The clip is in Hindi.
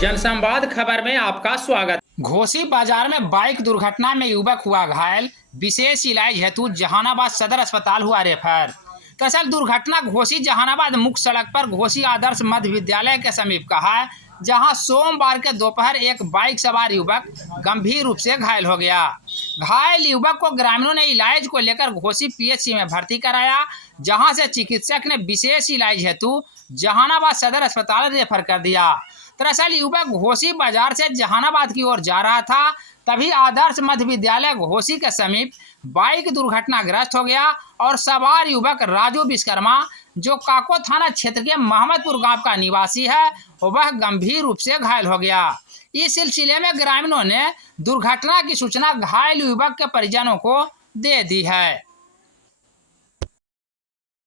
जनसंवाद खबर में आपका स्वागत। घोसी बाजार में बाइक दुर्घटना में युवक हुआ घायल, विशेष इलाज हेतु जहानाबाद सदर अस्पताल हुआ रेफर। दरअसल दुर्घटना घोसी जहानाबाद मुख्य सड़क पर घोसी आदर्श मध्य विद्यालय के समीप का है, जहां सोमवार के दोपहर एक बाइक सवार युवक गंभीर रूप से घायल हो गया। घायल युवक को ग्रामीणों ने इलाज को लेकर घोसी पीएचसी में भर्ती कराया, जहां से चिकित्सक ने विशेष इलाज हेतु जहानाबाद सदर अस्पताल रेफर कर दिया। दरअसल युवक घोसी बाजार से जहानाबाद की ओर जा रहा था, तभी आदर्श मध्य विद्यालय घोसी के समीप बाइक दुर्घटनाग्रस्त हो गया और सवार युवक राजू विश्वकर्मा, जो काको थाना क्षेत्र के मोहम्मदपुर गांव का निवासी है, वह गंभीर रूप से घायल हो गया। इस सिलसिले में ग्रामीणों ने दुर्घटना की सूचना घायल युवक के परिजनों को दे दी है।